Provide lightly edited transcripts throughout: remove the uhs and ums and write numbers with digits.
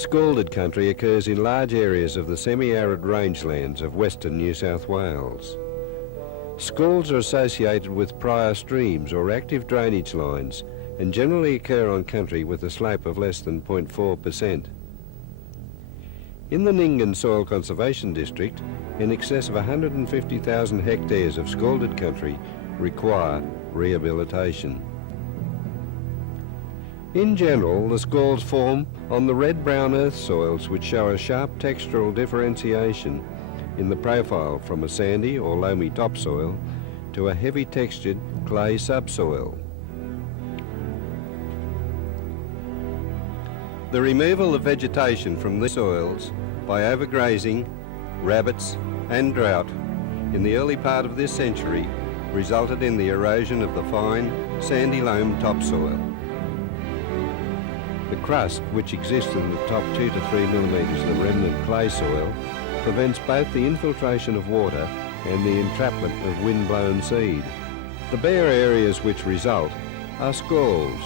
Scalded country occurs in large areas of the semi-arid rangelands of western New South Wales. Scalds are associated with prior streams or active drainage lines and generally occur on country with a slope of less than 0.4%. In the Nyngan Soil Conservation District, in excess of 150,000 hectares of scalded country require rehabilitation. In general, the scalds form on the red-brown earth soils which show a sharp textural differentiation in the profile from a sandy or loamy topsoil to a heavy textured clay subsoil. The removal of vegetation from these soils by overgrazing, rabbits and drought in the early part of this century resulted in the erosion of the fine sandy loam topsoil. The crust, which exists in the top 2 to 3 millimetres of remnant clay soil, prevents both the infiltration of water and the entrapment of wind-blown seed. The bare areas which result are scalds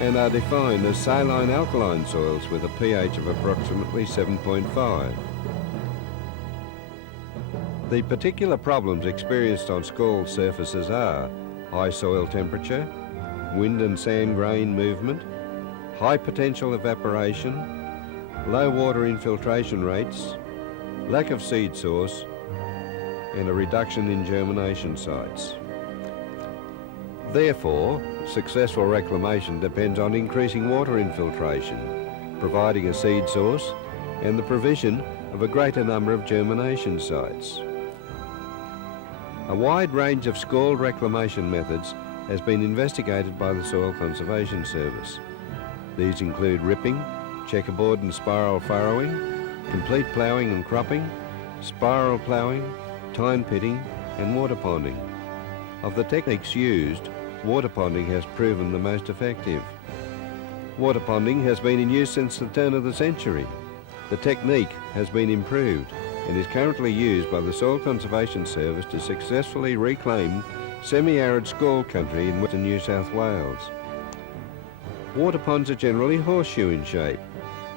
and are defined as saline alkaline soils with a pH of approximately 7.5. The particular problems experienced on scald surfaces are high soil temperature, wind and sand grain movement, high potential evaporation, low water infiltration rates, lack of seed source, and a reduction in germination sites. Therefore, successful reclamation depends on increasing water infiltration, providing a seed source, and the provision of a greater number of germination sites. A wide range of scald reclamation methods has been investigated by the Soil Conservation Service. These include ripping, checkerboard and spiral furrowing, complete ploughing and cropping, spiral ploughing, tine pitting and water ponding. Of the techniques used, water ponding has proven the most effective. Water ponding has been in use since the turn of the century. The technique has been improved and is currently used by the Soil Conservation Service to successfully reclaim semi-arid scald country in western New South Wales. Water ponds are generally horseshoe in shape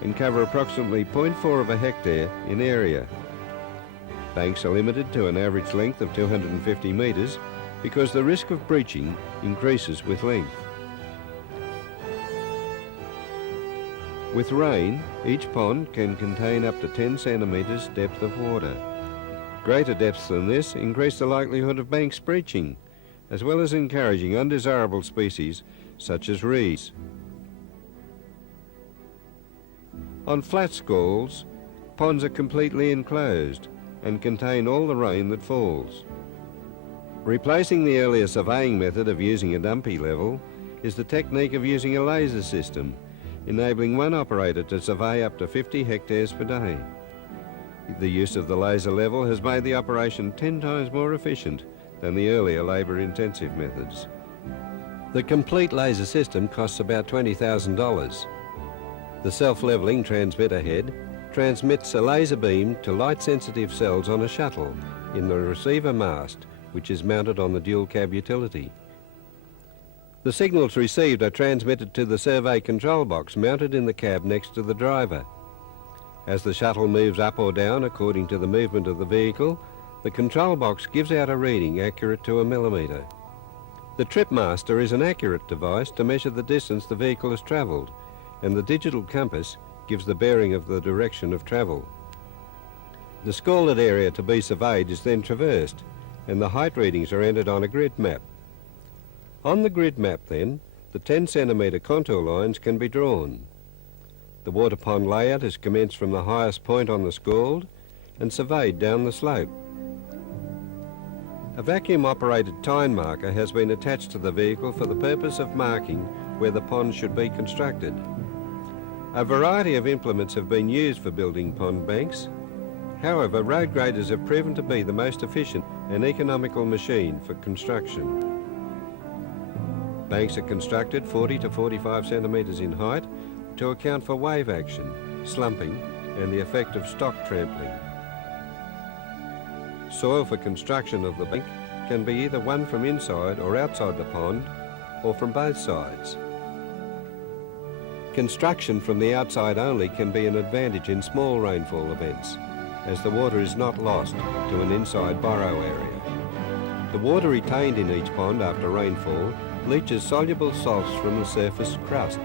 and cover approximately 0.4 of a hectare in area. Banks are limited to an average length of 250 metres because the risk of breaching increases with length. With rain, each pond can contain up to 10 centimetres depth of water. Greater depths than this increase the likelihood of banks breaching, as well as encouraging undesirable species such as reeds. On flat scalds, ponds are completely enclosed and contain all the rain that falls. Replacing the earlier surveying method of using a dumpy level is the technique of using a laser system, enabling one operator to survey up to 50 hectares per day. The use of the laser level has made the operation 10 times more efficient than the earlier labour-intensive methods. The complete laser system costs about $20,000. The self-levelling transmitter head transmits a laser beam to light-sensitive cells on a shuttle in the receiver mast, which is mounted on the dual cab utility. The signals received are transmitted to the survey control box mounted in the cab next to the driver. As the shuttle moves up or down according to the movement of the vehicle, the control box gives out a reading accurate to a millimetre. The tripmaster is an accurate device to measure the distance the vehicle has travelled, and the digital compass gives the bearing of the direction of travel. The scalded area to be surveyed is then traversed, and the height readings are entered on a grid map. On the grid map then, the 10 centimetre contour lines can be drawn. The water pond layout is commenced from the highest point on the scald and surveyed down the slope. A vacuum-operated tine marker has been attached to the vehicle for the purpose of marking where the pond should be constructed. A variety of implements have been used for building pond banks. However, road graders have proven to be the most efficient and economical machine for construction. Banks are constructed 40 to 45 centimetres in height to account for wave action, slumping and the effect of stock trampling. Soil for construction of the bank can be either one from inside or outside the pond or from both sides. Construction from the outside only can be an advantage in small rainfall events, as the water is not lost to an inside borrow area. The water retained in each pond after rainfall leaches soluble salts from the surface crust.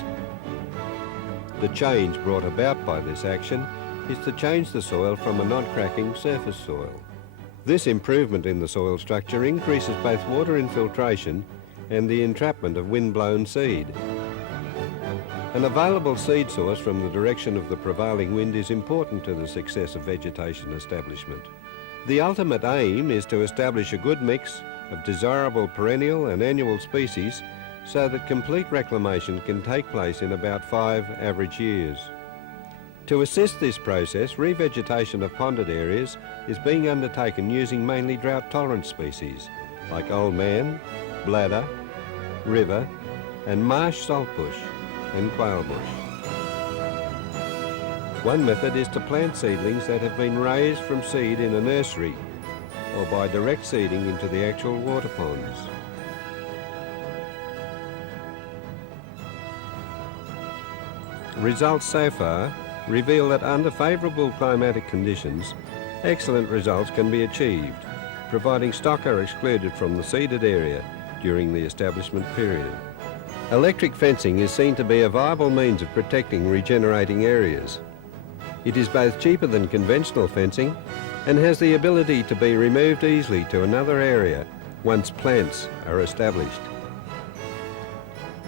The change brought about by this action is to change the soil from a non-cracking surface soil. This improvement in the soil structure increases both water infiltration and the entrapment of wind-blown seed. An available seed source from the direction of the prevailing wind is important to the success of vegetation establishment. The ultimate aim is to establish a good mix of desirable perennial and annual species so that complete reclamation can take place in about 5 average years. To assist this process, revegetation of ponded areas is being undertaken using mainly drought-tolerant species like old man, bladder, river and marsh saltbush and quail bush. One method is to plant seedlings that have been raised from seed in a nursery or by direct seeding into the actual water ponds. Results so far reveal that under favourable climatic conditions, excellent results can be achieved, providing stock are excluded from the seeded area during the establishment period. Electric fencing is seen to be a viable means of protecting regenerating areas. It is both cheaper than conventional fencing and has the ability to be removed easily to another area once plants are established.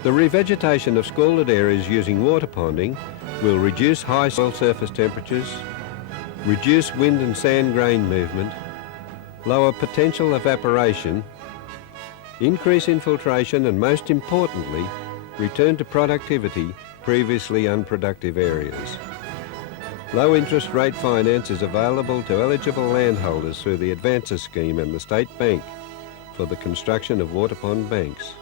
The revegetation of scalded areas using water ponding will reduce high soil surface temperatures, reduce wind and sand grain movement, lower potential evaporation, increase infiltration and, most importantly, return to productivity previously unproductive areas. Low interest rate finance is available to eligible landholders through the Advances Scheme and the State Bank for the construction of water pond banks.